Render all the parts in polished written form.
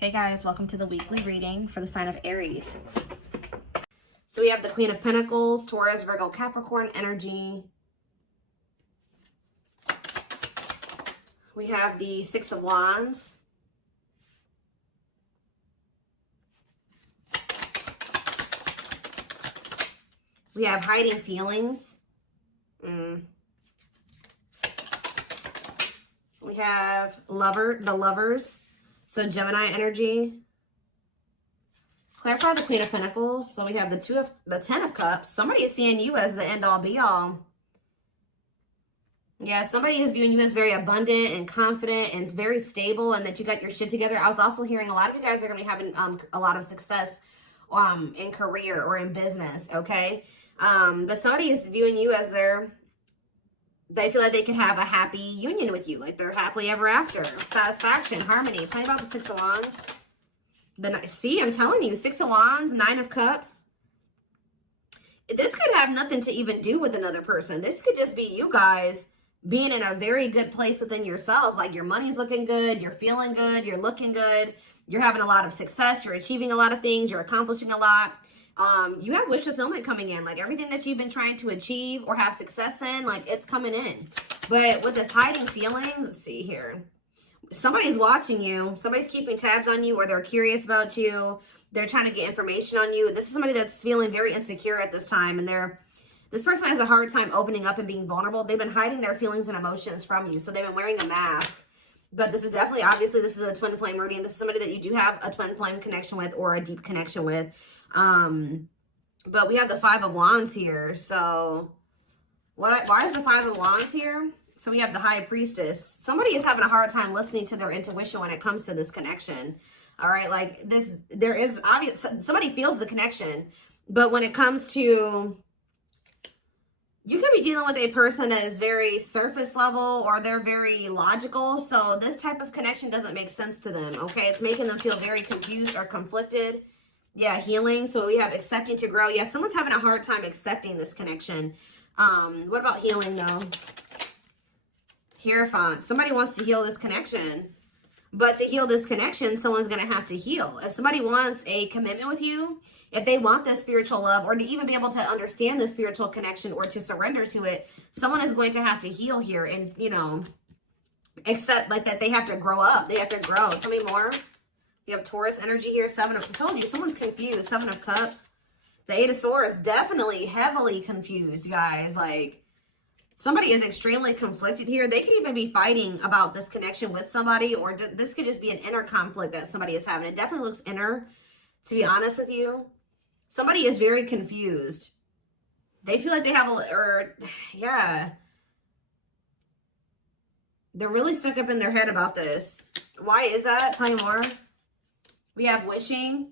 Hey guys, welcome to the weekly reading for the sign of Aries. So we have the Queen of Pentacles, Taurus, Virgo, Capricorn energy. We have the Six of Wands. We have hiding feelings. We have the lovers. So Gemini energy. Clarify the Queen of Pentacles. So we have the Ten of Cups. Somebody is seeing you as the end all be all. Yeah, somebody is viewing you as very abundant and confident and very stable, and that you got your shit together. I was also hearing a lot of you guys are going to be having a lot of success in career or in business, okay? But somebody is viewing you as they feel like they can have a happy union with you, like they're happily ever after. Satisfaction, harmony. Tell me about the Six of Wands. See, I'm telling you, Six of Wands, Nine of Cups. This could have nothing to even do with another person. This could just be you guys being in a very good place within yourselves. Like your money's looking good, you're feeling good, you're looking good, you're having a lot of success, you're achieving a lot of things, you're accomplishing a lot. You have wish fulfillment coming in, like everything that you've been trying to achieve or have success in, like it's coming in. But with this hiding feelings, let's see here. Somebody's watching you. Somebody's keeping tabs on you, or they're curious about you. They're trying to get information on you. This is somebody that's feeling very insecure at this time, and this person has a hard time opening up and being vulnerable. They've been hiding their feelings and emotions from you, so they've been wearing a mask. But this is definitely, obviously, this is a twin flame reading. This is somebody that you do have a twin flame connection with or a deep connection with. But we have the Five of Wands here. So why is the Five of Wands here? So we have the High Priestess. Somebody is having a hard time listening to their intuition when it comes to this connection. All right, like this, there is obvious, somebody feels the connection, but when it comes to, you could be dealing with a person that is very surface level, or they're very logical. So this type of connection doesn't make sense to them. Okay, it's making them feel very confused or conflicted. Yeah, healing. So we have accepting to grow. Yeah, someone's having a hard time accepting this connection. What about healing though? Hierophant. Somebody wants to heal this connection. But to heal this connection, someone's going to have to heal. If somebody wants a commitment with you, if they want this spiritual love, or to even be able to understand the spiritual connection or to surrender to it, someone is going to have to heal here and, you know, accept like that they have to grow up. They have to grow. Tell me more. You have Taurus energy here. I told you, someone's confused. Seven of Cups. The Eight of Swords, definitely heavily confused, guys. Like, somebody is extremely conflicted here. They could even be fighting about this connection with somebody, or this could just be an inner conflict that somebody is having. It definitely looks inner, to be honest with you. Somebody is very confused. They feel like they have yeah. They're really stuck up in their head about this. Why is that? Tell me more. We have wishing.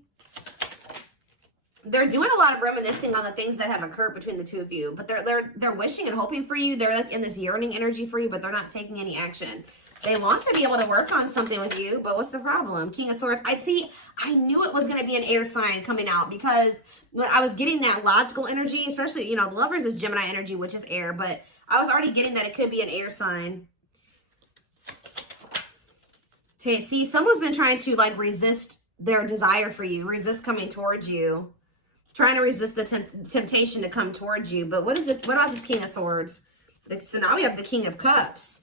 They're doing a lot of reminiscing on the things that have occurred between the two of you, but they're wishing and hoping for you. They're like in this yearning energy for you, but they're not taking any action. They want to be able to work on something with you, but what's the problem? King of Swords. I knew it was going to be an air sign coming out, because when I was getting that logical energy, especially, you know, the Lovers is Gemini energy, which is air, but I was already getting that it could be an air sign. See, someone's been trying to like resist their desire for you, resist coming towards you, trying to resist the temptation to come towards you. But what about this King of Swords? So now we have the King of Cups.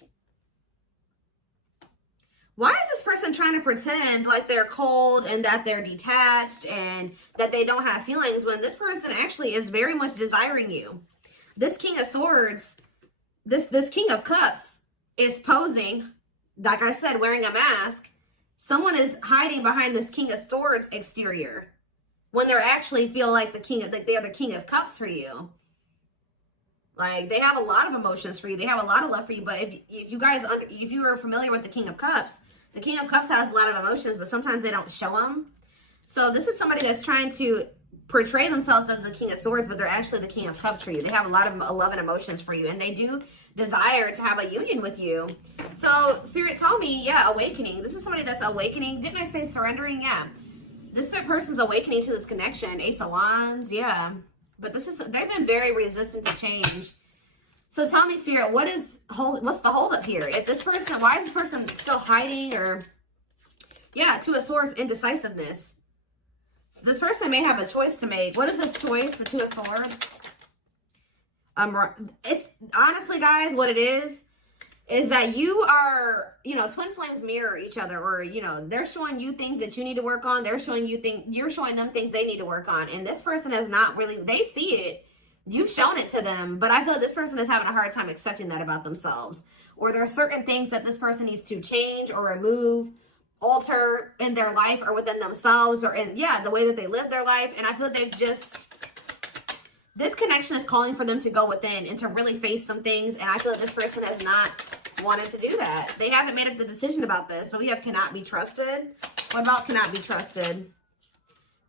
Why is this person trying to pretend like they're cold and that they're detached and that they don't have feelings, when this person actually is very much desiring you? This King of Swords, this King of Cups is posing, like I said, wearing a mask. Someone is hiding behind this King of Swords exterior, when they're actually feel like they are the King of Cups for you. Like, they have a lot of emotions for you. They have a lot of love for you. But if you are familiar with the King of Cups has a lot of emotions, but sometimes they don't show them. So this is somebody that's trying to portray themselves as the King of Swords, but they're actually the King of Cups for you. They have a lot of love and emotions for you, and they do desire to have a union with you. So Spirit told me, yeah, awakening. This is somebody that's awakening. Didn't I say surrendering? Yeah. This person's awakening to this connection. Ace of Wands, yeah. But they've been very resistant to change. So tell me, Spirit, what's the holdup here? If this person, why is this person still hiding or Yeah, Two of Swords, indecisiveness. So this person may have a choice to make. What is this choice? The Two of Swords. It's honestly, guys, what it is that you are, you know, twin flames mirror each other, or, you know, they're showing you things that you need to work on. They're showing you things, you're showing them things they need to work on. And this person has not really, they see it. You've shown it to them, but I feel like this person is having a hard time accepting that about themselves. Or there are certain things that this person needs to change or remove, alter in their life or within themselves, or in, yeah, the way that they live their life. And I feel like they've just, this connection is calling for them to go within and to really face some things. And I feel like this person has not wanted to do that. They haven't made up the decision about this, but we have cannot be trusted. What about cannot be trusted?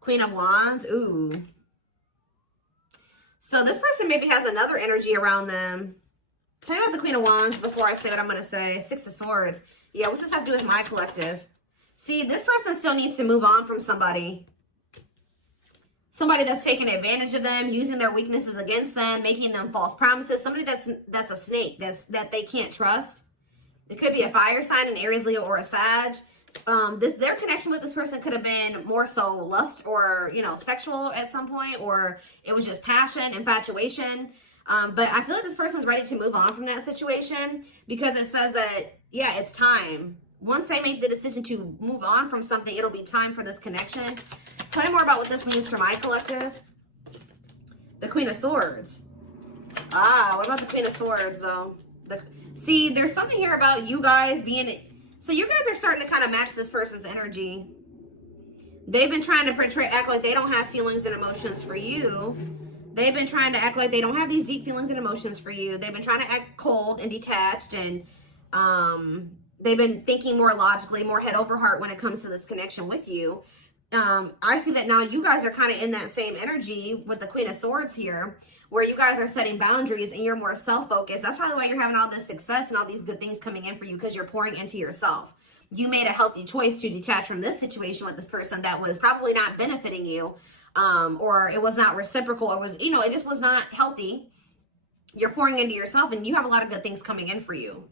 Queen of Wands. Ooh. So this person maybe has another energy around them. Tell me about the Queen of Wands before I say what I'm going to say. Six of Swords. Yeah, what's this have to do with my collective? See, this person still needs to move on from somebody. Somebody that's taking advantage of them, using their weaknesses against them, making them false promises. Somebody that's a snake, that they can't trust. It could be a fire sign, an Aries, Leo, or a Sag. Their connection with this person could have been more so lust or, you know, sexual at some point, or it was just passion, infatuation. But I feel like this person's ready to move on from that situation, because it says that, yeah, it's time. Once they make the decision to move on from something, it'll be time for this connection. Tell me more about what this means for my collective. The Queen of Swords. Ah, what about the Queen of Swords, though? See, there's something here about you guys being... So you guys are starting to kind of match this person's energy. They've been trying to act like they don't have feelings and emotions for you. They've been trying to act like they don't have these deep feelings and emotions for you. They've been trying to act cold and detached, and they've been thinking more logically, more head over heart when it comes to this connection with you. I see that now you guys are kind of in that same energy with the Queen of Swords here, where you guys are setting boundaries and you're more self-focused. That's probably why you're having all this success and all these good things coming in for you, because you're pouring into yourself. You made a healthy choice to detach from this situation with this person that was probably not benefiting you, or it was not reciprocal, or was, you know, it just was not healthy. You're pouring into yourself and you have a lot of good things coming in for you.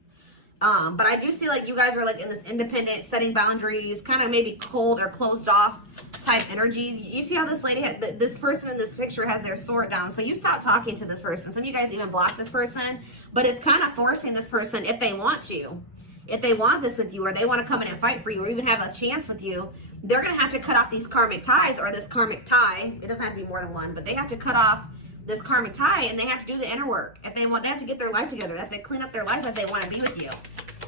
But I do see like you guys are like in this independent, setting boundaries, kind of maybe cold or closed off type energy. You see how this lady, this person in this picture has their sword down. So you stop talking to this person. Some of you guys even block this person, but it's kind of forcing this person, if they want to, if they want this with you, or they want to come in and fight for you, or even have a chance with you, they're going to have to cut off these karmic ties, or this karmic tie. It doesn't have to be more than one, but they have to cut off this karmic tie, and they have to do the inner work. If they want, they have to get their life together. They have to clean up their life if they want to be with you.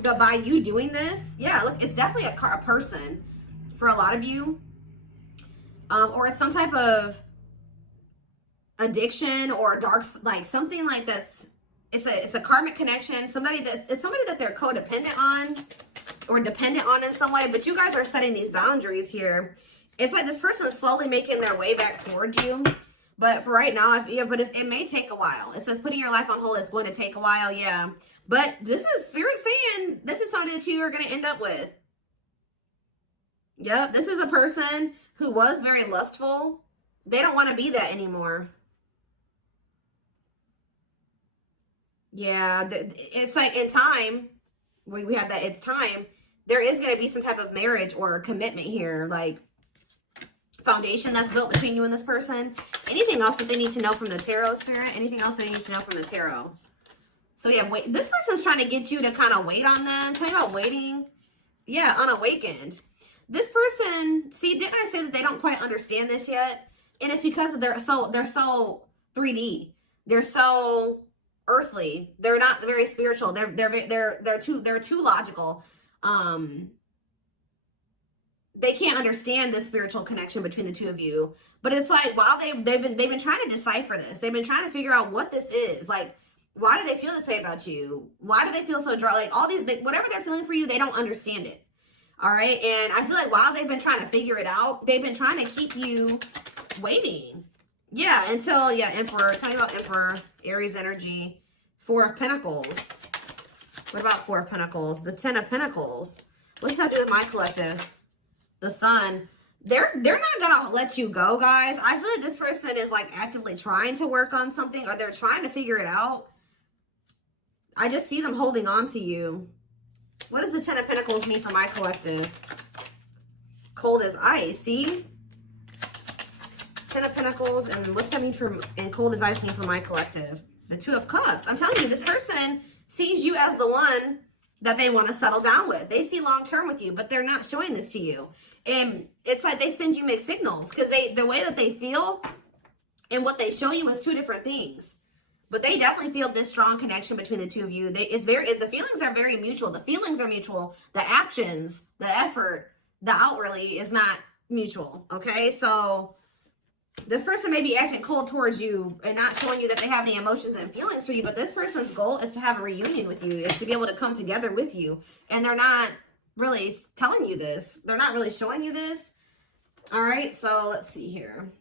But by you doing this, yeah, look, it's definitely a person for a lot of you, or it's some type of addiction or dark, like something like that's. It's a karmic connection. It's somebody that they're codependent on or dependent on in some way. But you guys are setting these boundaries here. It's like this person is slowly making their way back towards you. But for right now, it may take a while. It says putting your life on hold. It's going to take a while, yeah. But this is Spirit saying this is something that you are going to end up with. Yep, this is a person who was very lustful. They don't want to be that anymore. Yeah, it's like in time, we have that, it's time. There is going to be some type of marriage or commitment here, like foundation that's built between you and this person. Anything else that they need to know from the tarot, Spirit? Anything else they need to know from the tarot? So yeah, wait, this person's trying to get you to kind of wait on them. Tell you about waiting. Yeah, unawakened. This person, see, didn't I say that they don't quite understand this yet? And it's because they're so 3D. They're so earthly. They're not very spiritual. They're too logical. They can't understand this spiritual connection between the two of you. But it's like, while they've been trying to decipher this. They've been trying to figure out what this is. Like, why do they feel this way about you? Why do they feel so dry? Like, all these, whatever they're feeling for you, they don't understand it. All right. And I feel like while they've been trying to figure it out, they've been trying to keep you waiting. Yeah. Until, yeah, Emperor. Tell me about Emperor. Aries energy. Four of Pentacles. What about Four of Pentacles? The Ten of Pentacles. What's that do with my collective? The Sun. They're not gonna let you go, guys. I feel like this person is like actively trying to work on something, or they're trying to figure it out. I just see them holding on to you. What does the Ten of Pentacles mean for my collective? cold as ice. See? Ten of Pentacles. And what's that mean for, and cold as ice mean for my collective? The Two of Cups. I'm telling you, this person sees you as the one that they want to settle down with. They see long term with you, but they're not showing this to you. And it's like they send you mixed signals because the way that they feel and what they show you is two different things. But they definitely feel this strong connection between the two of you. The feelings are very mutual. The feelings are mutual. The actions, the effort, the outwardly is not mutual. Okay, so this person may be acting cold towards you and not showing you that they have any emotions and feelings for you, but this person's goal is to have a reunion with you, is to be able to come together with you. And they're not really telling you this. They're not really showing you this. All right, so let's see here.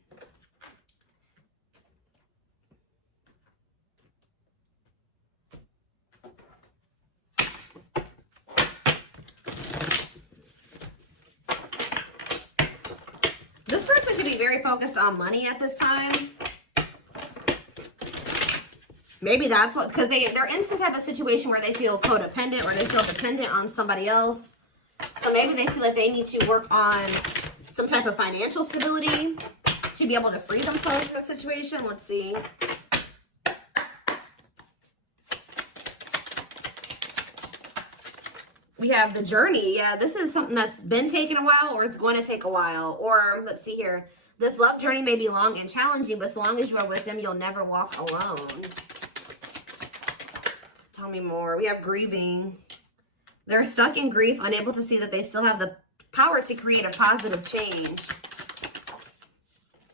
This person could be very focused on money at this time. Maybe that's what, because they're in some type of situation where they feel codependent or they feel dependent on somebody else. So maybe they feel like they need to work on some type of financial stability to be able to free themselves from a situation. Let's see. We have the Journey. Yeah, this is something that's been taking a while, or it's going to take a while. Or let's see here. This love journey may be long and challenging, but so long as you are with them, you'll never walk alone. Tell me more. We have Grieving. They're stuck in grief, unable to see that they still have the power to create a positive change.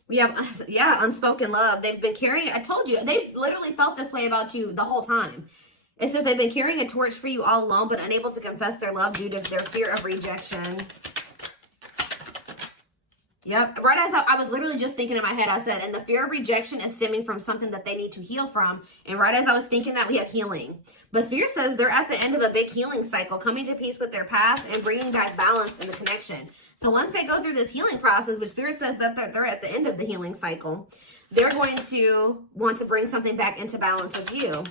We have, yeah, Unspoken Love. They've been carrying, I told you, they've literally felt this way about you the whole time. It says they've been carrying a torch for you all alone, but unable to confess their love due to their fear of rejection. Yep. Right as I was literally just thinking in my head, I said, and the fear of rejection is stemming from something that they need to heal from. And right as I was thinking that, we have healing. But Spirit says they're at the end of a big healing cycle, coming to peace with their past and bringing back balance in the connection. So once they go through this healing process, which Spirit says that they're at the end of the healing cycle, they're going to want to bring something back into balance with you.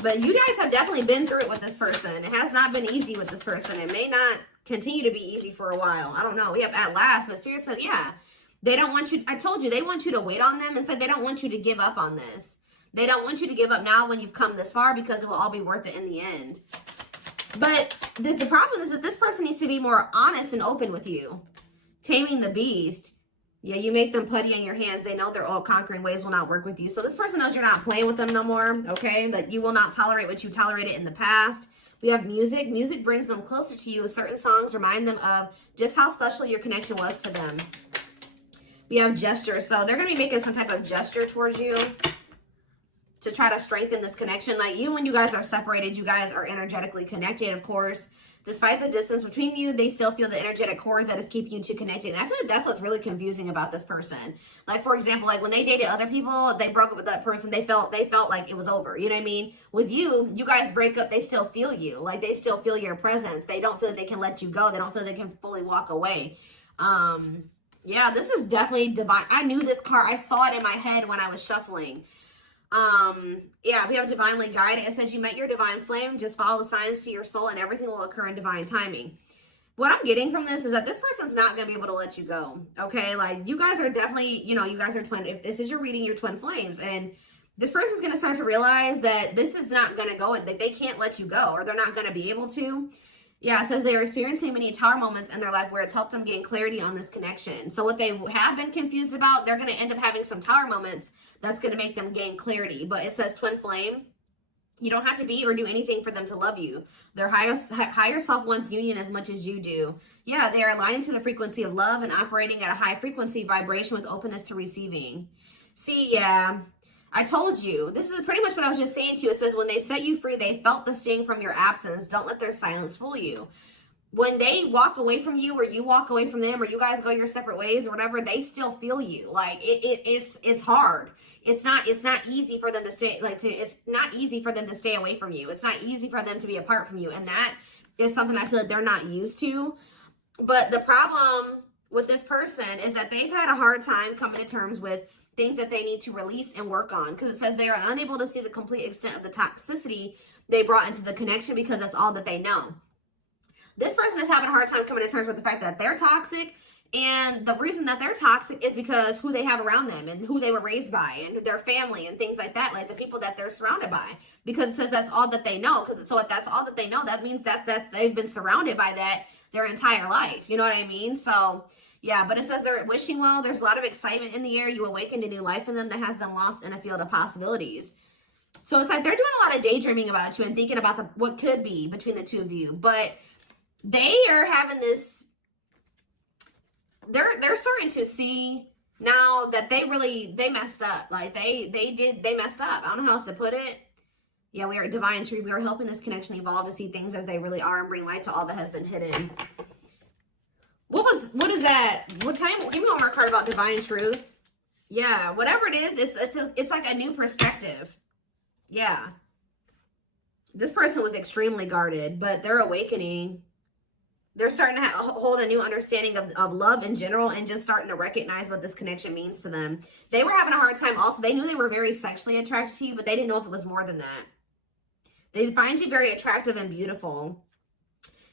But you guys have definitely been through it with this person. It has not been easy with this person. It may not continue to be easy for a while. I don't know. We have At Last, but Spirit said, yeah, they don't want you. I told you, they want you to wait on them and said they don't want you to give up on this. They don't want you to give up now when you've come this far because it will all be worth it in the end. But the problem is that this person needs to be more honest and open with you. Taming the Beast. Yeah, you make them putty in your hands. They know their all-conquering ways will not work with you. So this person knows you're not playing with them no more, okay? That you will not tolerate what you tolerated in the past. We have Music. Music brings them closer to you. Certain songs remind them of just how special your connection was to them. We have Gesture. So they're going to be making some type of gesture towards you to try to strengthen this connection. Like, even when you guys are separated, you guys are energetically connected, of course. Despite the distance between you, they still feel the energetic cord that is keeping you two connected. And I feel like that's what's really confusing about this person. Like, for example, like when they dated other people, they broke up with that person, they felt like it was over. You know what I mean? With you, you guys break up, they still feel you. Like, they still feel your presence. They don't feel like they can let you go. They don't feel like they can fully walk away. Yeah, this is definitely divine. I knew this card. I saw it in my head when I was shuffling. Yeah, we have Divinely Guided. It says you met your divine flame. Just follow the signs to your soul and everything will occur in divine timing. What I'm getting from this is that this person's not going to be able to let you go. Okay. Like, you guys are definitely, you know, you guys are twin. If this is your reading, you're twin flames, and this person's going to start to realize that this is not going to go, and that they can't let you go, or they're not going to be able to. Yeah, it says they are experiencing many tower moments in their life where it's helped them gain clarity on this connection. So what they have been confused about, they're going to end up having some tower moments that's going to make them gain clarity. But it says twin flame. You don't have to be or do anything for them to love you. Their higher self wants union as much as you do. Yeah, they are aligning to the frequency of love and operating at a high frequency vibration with openness to receiving. See, yeah, I told you. This is pretty much what I was just saying to you. It says when they set you free, they felt the sting from your absence. Don't let their silence fool you. When they walk away from you, or you walk away from them, or you guys go your separate ways or whatever, they still feel you. Like, it's hard. It's not easy for them to stay, it's not easy for them to stay away from you. It's not easy for them to be apart from you. And that is something I feel like they're not used to. But the problem with this person is that they've had a hard time coming to terms with things that they need to release and work on. Because it says they are unable to see the complete extent of the toxicity they brought into the connection because that's all that they know. This person is having a hard time coming to terms with the fact that they're toxic. And the reason that they're toxic is because who they have around them and who they were raised by and their family and things like that, like the people that they're surrounded by. Because it says that's all that they know. So if that's all that they know, that means that they've been surrounded by that their entire life. You know what I mean? So yeah, but it says they're wishing well. There's a lot of excitement in the air. You awakened a new life in them that has them lost in a field of possibilities. So it's like they're doing a lot of daydreaming about you and thinking about what could be between the two of you. But they are having this, they're starting to see now that they messed up. Like they messed up. I don't know how else to put it. Yeah, we are divine truth. We are helping this connection evolve to see things as they really are and bring light to all that has been hidden. What is that? What time? Give me one more card about divine truth. Yeah, whatever it is, it's like a new perspective. Yeah. This person was extremely guarded, but they're awakening. They're starting to hold a new understanding of love in general and just starting to recognize what this connection means to them. They were having a hard time also. They knew they were very sexually attracted to you, but they didn't know if it was more than that. They find you very attractive and beautiful.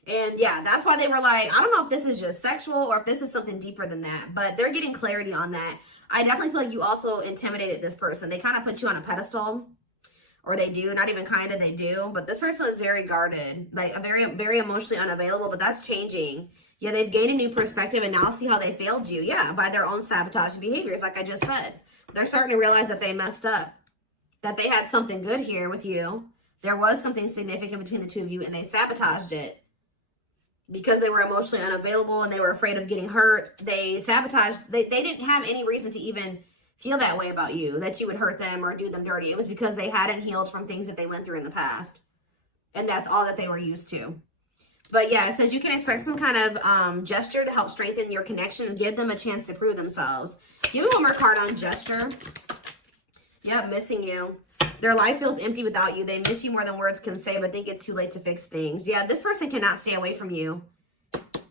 And yeah, that's why they were like, I don't know if this is just sexual or if this is something deeper than that, but they're getting clarity on that. I definitely feel like you also intimidated this person. They kind of put you on a pedestal, or they do, not even kind of, they do. But this person is very guarded, like a very emotionally unavailable, but that's changing. Yeah, they've gained a new perspective and now see how they failed you. Yeah, by their own sabotage behaviors, like I just said. They're starting to realize that they messed up, that they had something good here with you. There was something significant between the two of you and they sabotaged it. Because they were emotionally unavailable and they were afraid of getting hurt, they sabotaged. They didn't have any reason to even feel that way about you, that you would hurt them or do them dirty. It was because they hadn't healed from things that they went through in the past. And that's all that they were used to. But yeah, it says you can expect some kind of gesture to help strengthen your connection and give them a chance to prove themselves. Give me one more card on gesture. Yep, missing you. Their life feels empty without you. They miss you more than words can say, but think it's too late to fix things. Yeah, this person cannot stay away from you.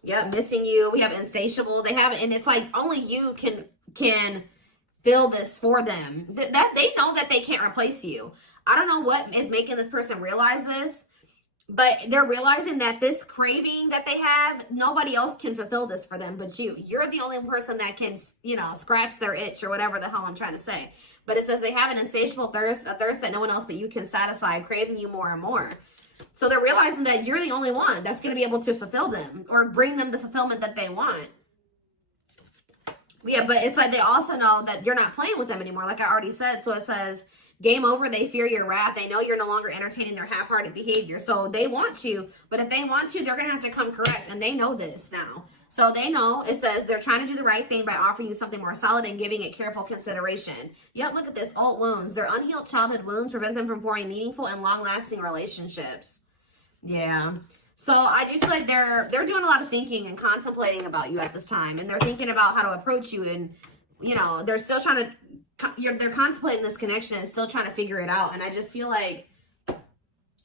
Yep, missing you. We have insatiable. They have, and it's like only you can feel this for them. That they know that they can't replace you. I don't know what is making this person realize this, but they're realizing that this craving that they have, nobody else can fulfill this for them but you. You're the only person that can, you know, scratch their itch or whatever the hell I'm trying to say. But it says they have an insatiable thirst, a thirst that no one else but you can satisfy, craving you more and more. So they're realizing that you're the only one that's going to be able to fulfill them or bring them the fulfillment that they want. Yeah, but it's like they also know that you're not playing with them anymore, like I already said. So it says, game over, they fear your wrath. They know you're no longer entertaining their half-hearted behavior. So they want you, but if they want you, they're going to have to come correct. And they know this now. So they know, it says they're trying to do the right thing by offering you something more solid and giving it careful consideration. Yet look at this, old wounds. Their unhealed childhood wounds prevent them from forming meaningful and long-lasting relationships. Yeah. So I do feel like they're doing a lot of thinking and contemplating about you at this time. And they're thinking about how to approach you. And, you know, they're still trying to, they're contemplating this connection and still trying to figure it out. And I just feel like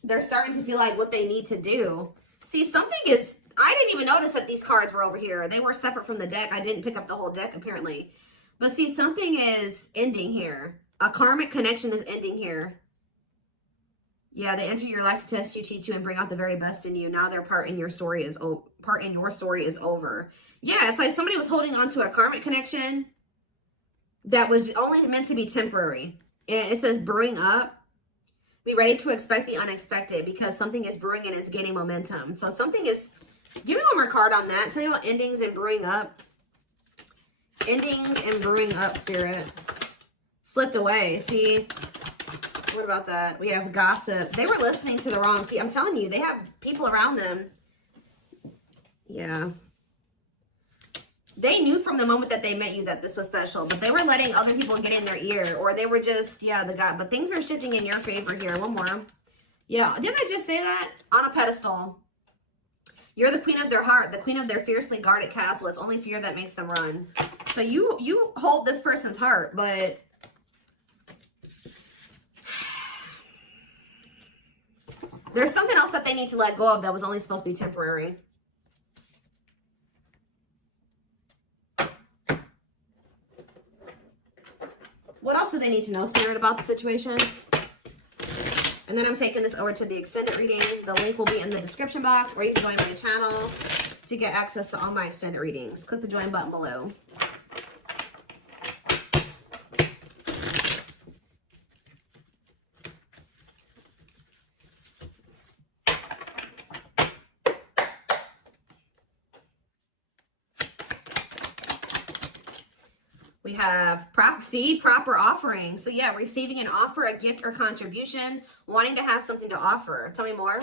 they're starting to feel like what they need to do. See, something is, I didn't even notice that these cards were over here. They were separate from the deck. I didn't pick up the whole deck, apparently. But see, something is ending here. A karmic connection is ending here. Yeah, they enter your life to test you, teach you, and bring out the very best in you. Now their part in your story is over. Yeah, it's like somebody was holding on to a karmic connection that was only meant to be temporary. And it says brewing up. Be ready to expect the unexpected because something is brewing and it's gaining momentum. So something is... Give me one more card on that. Tell you about endings and brewing up. Endings and brewing up, Spirit. Slipped away. See? What about that? We have gossip. They were listening to the wrong people. I'm telling you, they have people around them. Yeah. They knew from the moment that they met you that this was special, but they were letting other people get in their ear, or they were just, yeah, the guy. But things are shifting in your favor here. One more. Yeah, didn't I just say that? On a pedestal. You're the queen of their heart, the queen of their fiercely guarded castle. It's only fear that makes them run. So you hold this person's heart, but there's something else that they need to let go of that was only supposed to be temporary. What else do they need to know, Spirit, about the situation? And then I'm taking this over to the extended reading. The link will be in the description box, or you can join my channel to get access to all my extended readings. Click the join button below. We have proper offering. So yeah, receiving an offer, a gift, or contribution, wanting to have something to offer. Tell me more.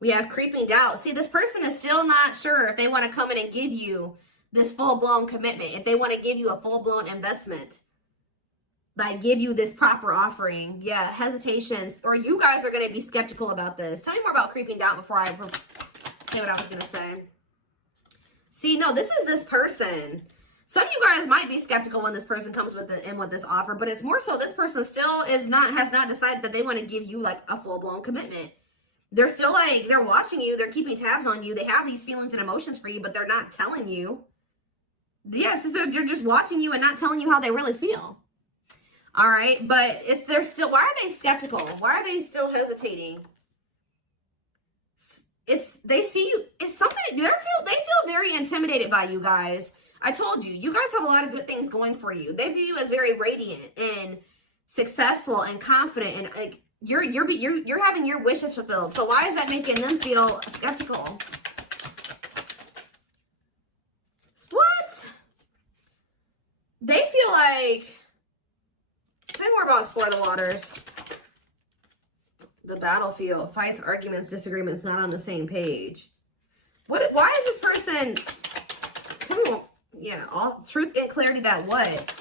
We have creeping doubt. See, this person is still not sure if they want to come in and give you this full-blown commitment, if they want to give you a full-blown investment, like give you this proper offering. Yeah, hesitations, or you guys are going to be skeptical about this. Tell me more about creeping doubt before I say what I was going to say. See, no, this is this person. Some of you guys might be skeptical when this person comes with this offer, but it's more so this person still has not decided that they want to give you like a full-blown commitment. They're still like, they're watching you, they're keeping tabs on you, they have these feelings and emotions for you, but they're not telling you. Yes, so they're just watching you and not telling you how they really feel. All right, but they're still, why are they skeptical? Why are they still hesitating? They see you, it's something, they feel very intimidated by you guys. I told you, you guys have a lot of good things going for you. They view you as very radiant and successful and confident, and like you're having your wishes fulfilled. So why is that making them feel skeptical? What? They feel like, tell me more about Explore the Waters. The battlefield, fights, arguments, disagreements, not on the same page. Why is this person, tell me more, yeah, all truth and clarity that what?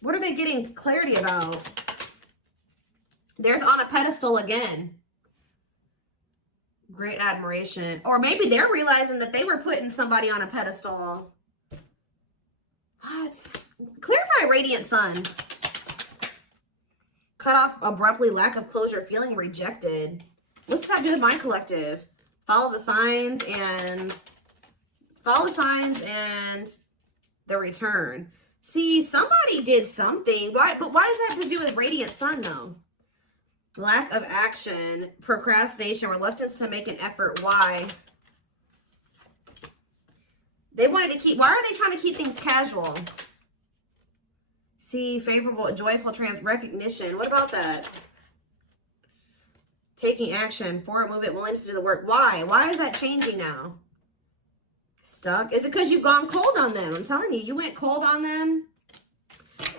What are they getting clarity about? There's on a pedestal again. Great admiration. Or maybe they're realizing that they were putting somebody on a pedestal. What? Clarify radiant sun. Cut off abruptly, lack of closure, feeling rejected. What's that do with my collective? Follow the signs and the return. See, somebody did something. Why? But why does that have to do with radiant sun though? Lack of action, procrastination, reluctance to make an effort. Why? They wanted to keep, why are they trying to keep things casual? See, favorable, joyful, recognition. What about that? Taking action, forward movement, willingness to do the work. Why? Why is that changing now? Stuck? Is it because you've gone cold on them? I'm telling you, you went cold on them.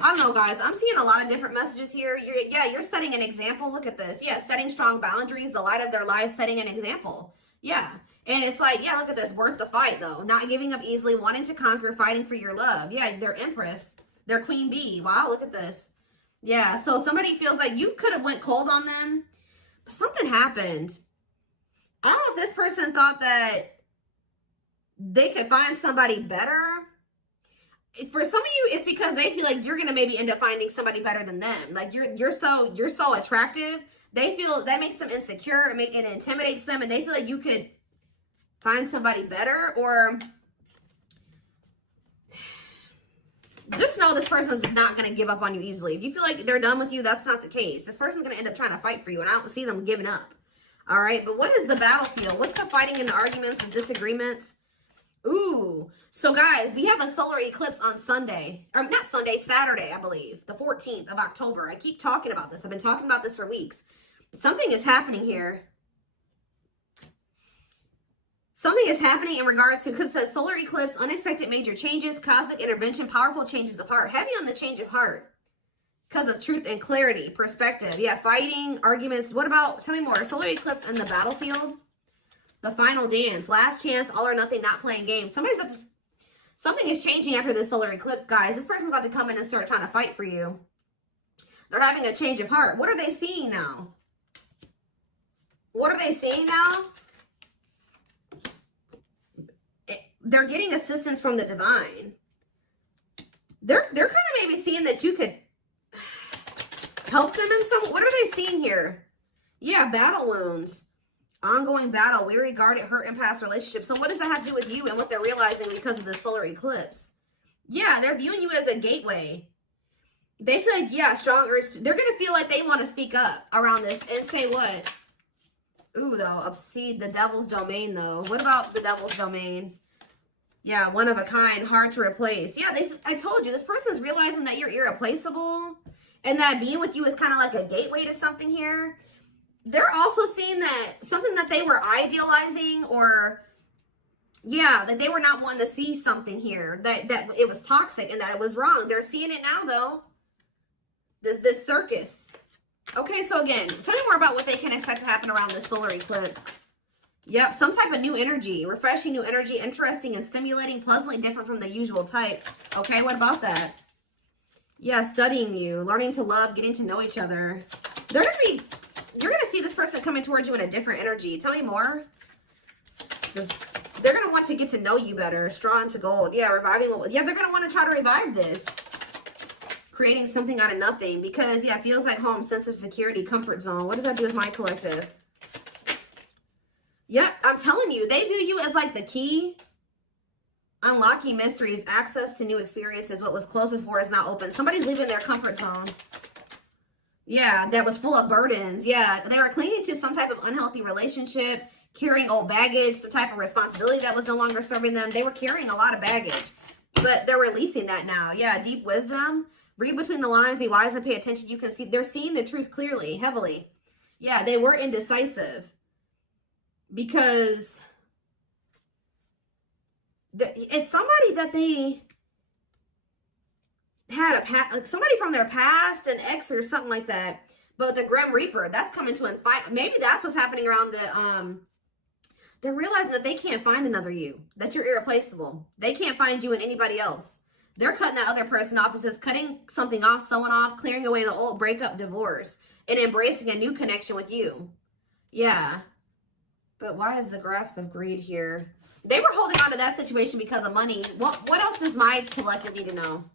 I don't know, guys. I'm seeing a lot of different messages here. You're setting an example. Look at this. Yeah, setting strong boundaries, the light of their life, setting an example. Yeah. And it's like, yeah, look at this. Worth the fight, though. Not giving up easily, wanting to conquer, fighting for your love. Yeah, they're Empress. They're Queen Bee. Wow, look at this. Yeah, so somebody feels like you could have went cold on them, but something happened. I don't know if this person thought that they could find somebody better. For some of you, it's because they feel like you're gonna maybe end up finding somebody better than them. Like you're so attractive. They feel that makes them insecure. It intimidates them, and they feel like you could find somebody better. Or just know this person's not gonna give up on you easily. If you feel like they're done with you, that's not the case. This person's gonna end up trying to fight for you, and I don't see them giving up. All right, but what is the battlefield? What's the fighting and the arguments and disagreements? Ooh, so guys, we have a solar eclipse on Sunday, or not Sunday, Saturday, I believe, the 14th of October. I keep talking about this. I've been talking about this for weeks. Something is happening here. Something is happening in regards to, because it says solar eclipse, unexpected major changes, cosmic intervention, powerful changes of heart. Heavy on the change of heart because of truth and clarity, perspective. Yeah, fighting, arguments. What about, tell me more, solar eclipse and the battlefield? The final dance, last chance, all or nothing, not playing games. Something is changing after this solar eclipse, guys. This person's about to come in and start trying to fight for you. They're having a change of heart. What are they seeing now? What are they seeing now? They're getting assistance from the divine. They're kind of maybe seeing that you could help them in some. What are they seeing here? Yeah, battle wounds. Ongoing battle, weary, guarded, hurt, and past relationships. So what does that have to do with you and what they're realizing because of the solar eclipse? Yeah, they're viewing you as a gateway. They feel like, yeah, strong urge. They're going to feel like they want to speak up around this and say what? Ooh, though, see, the devil's domain, though. What about the devil's domain? Yeah, one of a kind, hard to replace. Yeah, I told you, this person's realizing that you're irreplaceable and that being with you is kind of like a gateway to something here. They're also seeing that something that they were idealizing, or yeah, that they were not wanting to see something here, that it was toxic and that it was wrong. They're seeing it now, though. This circus. Okay, so again, tell me more about what they can expect to happen around this solar eclipse. Yep, some type of new energy, refreshing new energy, interesting and stimulating, pleasantly different from the usual type. Okay, what about that? Yeah, studying you, learning to love, getting to know each other. You're gonna see this person coming towards you in a different energy. Tell me more. They're gonna want to get to know you better. Straw into gold. Yeah, reviving. Yeah, they're gonna want to try to revive this. Creating something out of nothing, because yeah, it feels like home, sense of security, comfort zone. What does that do with my collective? Yep, I'm telling you, they view you as like the key. Unlocking mysteries, access to new experiences. What was closed before is now open. Somebody's leaving their comfort zone. Yeah, that was full of burdens. Yeah, they were clinging to some type of unhealthy relationship, carrying old baggage, some type of responsibility that was no longer serving them. They were carrying a lot of baggage, but they're releasing that now. Yeah, deep wisdom. Read between the lines, be wise and pay attention. You can see they're seeing the truth clearly, heavily. Yeah, they were indecisive because it's somebody that they had like somebody from their past, an ex or something like that. But the Grim Reaper, that's coming to fight. Maybe that's what's happening around the they're realizing that they can't find another you, that you're irreplaceable. They can't find you in anybody else. They're cutting that other person off. It says cutting something off, someone off, clearing away the old breakup, divorce, and embracing a new connection with you. Yeah. But why is the grasp of greed here? They were holding on to that situation because of money. What else does my collective need to know?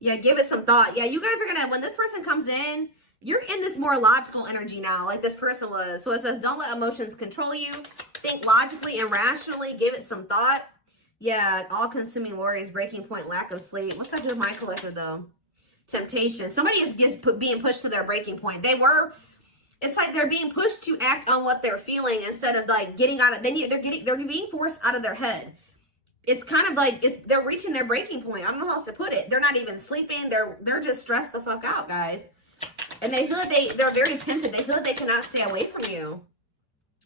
Yeah, give it some thought. Yeah, you guys are going to, when this person comes in, you're in this more logical energy now, like this person was. So it says, don't let emotions control you. Think logically and rationally. Give it some thought. Yeah, all-consuming worries, breaking point, lack of sleep. What's that do with my collective, though? Temptation. Somebody is being pushed to their breaking point. It's like they're being pushed to act on what they're feeling instead of like getting out of. They're being forced out of their head. It's kind of like they're reaching their breaking point. I don't know how else to put it. They're not even sleeping. They're just stressed the fuck out, guys. And they feel like they're very tempted. They feel like they cannot stay away from you.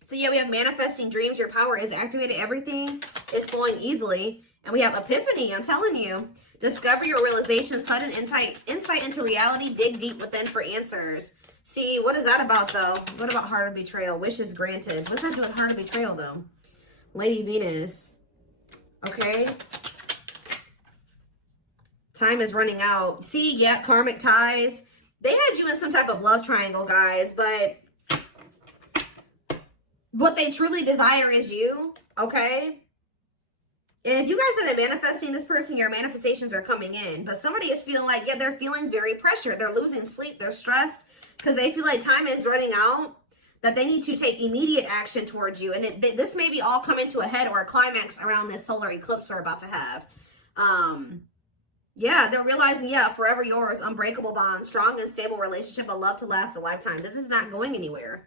So yeah, we have manifesting dreams. Your power is activated. Everything is flowing easily. And we have epiphany. I'm telling you. Discover your realization. Sudden insight into reality. Dig deep within for answers. See, what is that about, though? What about heart of betrayal? Wishes granted. What's that do with heart of betrayal, though? Lady Venus. Okay. Time is running out. See, yeah, karmic ties. They had you in some type of love triangle, guys, but what they truly desire is you, okay? And if you guys have been manifesting this person, your manifestations are coming in. But somebody is feeling like, yeah, they're feeling very pressured. They're losing sleep. They're stressed because they feel like time is running out, that they need to take immediate action towards you. And this may be all coming to a head or a climax around this solar eclipse we're about to have. Yeah, they're realizing, yeah, forever yours, unbreakable bond, strong and stable relationship, a love to last a lifetime. This is not going anywhere.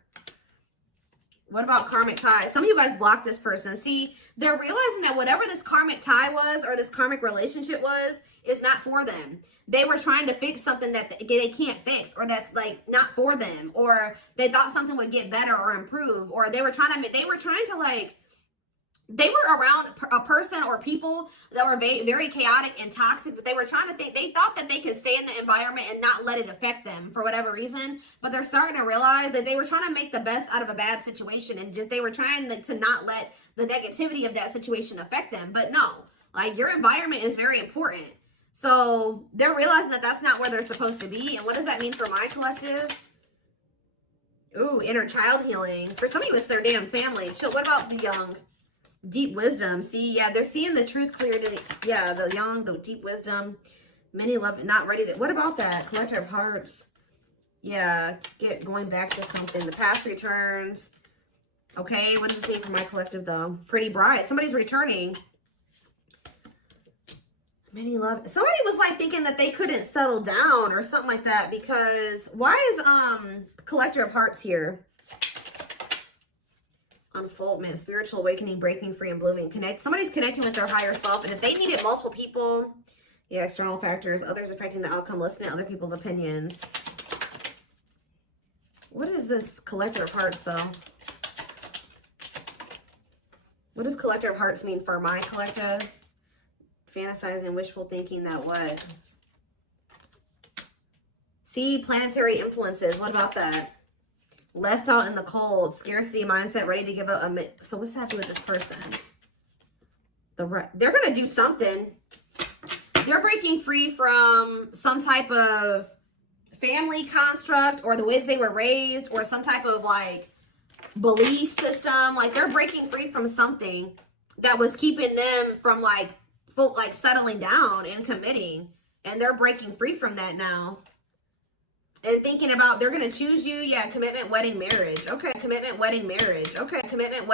What about karmic ties? Some of you guys blocked this person. See, they're realizing that whatever this karmic tie was or this karmic relationship was is not for them. They were trying to fix something that they can't fix, or that's like not for them, or they thought something would get better or improve, or they were trying to like, they were around a person or people that were very chaotic and toxic, but they were trying to think, they thought that they could stay in the environment and not let it affect them for whatever reason. But they're starting to realize that they were trying to make the best out of a bad situation, and just they were trying to not let the negativity of that situation affect them. But no, like, your environment is very important. So they're realizing that that's not where they're supposed to be. And what does that mean for my collective? Ooh, inner child healing. For some of you, it's their damn family. What about the young? Deep wisdom. See, yeah, they're seeing the truth clearly. Yeah, the young, the deep wisdom. Many love, not ready to. What about that? Collector of hearts. Yeah, going back to something. The past returns. Okay, what does this mean for my collective, though? Pretty bright. Somebody's returning. Many love. Somebody was like thinking that they couldn't settle down or something like that, because why is Collector of Hearts here? Unfoldment, spiritual awakening, breaking free and blooming. Somebody's connecting with their higher self, and if they needed multiple people, yeah, external factors, others affecting the outcome, listening to other people's opinions. What is this Collector of Hearts, though? What does Collector of Hearts mean for my collective? Fantasizing, wishful thinking, that what? See, planetary influences. What about that? Left out in the cold, scarcity mindset, ready to give up. So what's happening with this person? They're going to do something. They're breaking free from some type of family construct, or the way that they were raised, or some type of like belief system. Like they're breaking free from something that was keeping them from like settling down and committing. And they're breaking free from that now. And thinking about, they're going to choose you. Yeah, commitment, wedding, marriage. Okay, commitment, wedding, marriage. Okay, commitment, wedding.